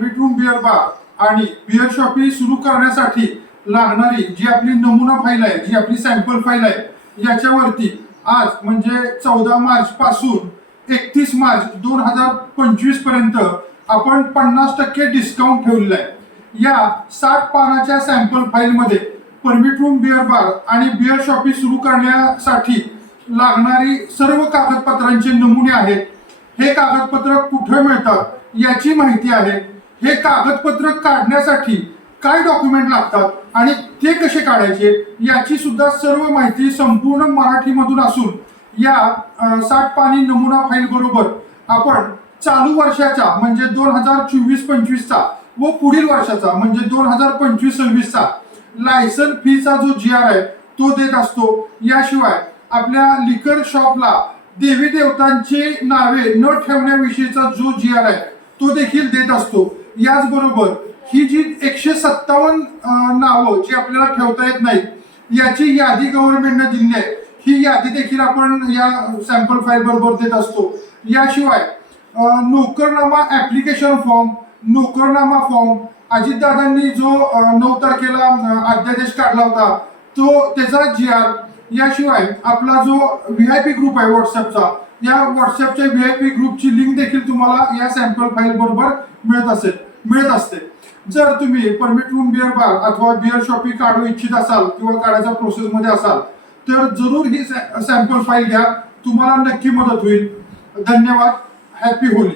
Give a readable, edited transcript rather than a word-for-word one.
Bedroom beer bar आणि beer shoppe सुरू करण्यासाठी लागणारी जी आपली नमुना फाईल आहे, जी आपली सॅम्पल फाईल आहे, याच्यावरती आज म्हणजे 14 मार्च पासून 31 मार्च 2025 पर्यंत आपण 50% डिस्काउंट ठेवलेला आहे। या 60 पानाच्या सॅम्पल फाईल मध्ये परमिट रूम बिअर बार आणि बिअर शॉपी सुरू करण्यासाठी लागणारी सर्व कागदपत्रांचे नमुने आहेत। हे कागदपत्र कुठे मिळतात याची माहिती आहे। हे कागदपत्र काढण्यासाठी काय डॉक्युमेंट लागतात आणि ते कसे काढायचे याची सुद्धा सर्व माहिती संपूर्ण मराठीमधून असून या 60 पानी नमुना फाईल बरोबर आपण चालू वर्षाचा म्हणजे 2024-25 चा व पुढील वर्षाचा म्हणजे 2025-26 चा लायसन फीचा जो GR आहे तो देत असतो। याशिवाय आपल्या लिकर शॉपला देवी देवतांची नावे न ठेवण्याविषयीचा जो GR आहे तो देखील देत असतो। याचबरोबर ही जी 157 नावं जी आपल्याला ठेवता येत नाहीत याची यादी गव्हर्नमेंटने दिली आहे, ही यादी देखील आपण या सॅम्पल फाईल बरोबर देत असतो। याशिवाय नोकरनामा ऍप्लिकेशन फॉर्म, नोकरनामा फॉर्म, अजितदादांनी जो 9 तारखेला अध्यादेश काढला होता तो त्याचा GR, याशिवाय आपला जो VIP ग्रुप आहे व्हॉट्सअपचा, या व्हॉट्सअपच्या VIP ग्रुपची लिंक देखील तुम्हाला या सॅम्पल फाईल बरोबर मिळत असते। जर तुम्ही परमिट रूम बिअर बार अथवा बिअर शॉपी काढू इच्छित असाल किंवा काढायच्या प्रोसेस मध्ये असाल तर जरूर ही सॅम्पल फाईल घ्या, तुम्हाला नक्की मदत होईल। धन्यवाद। Happy Holy.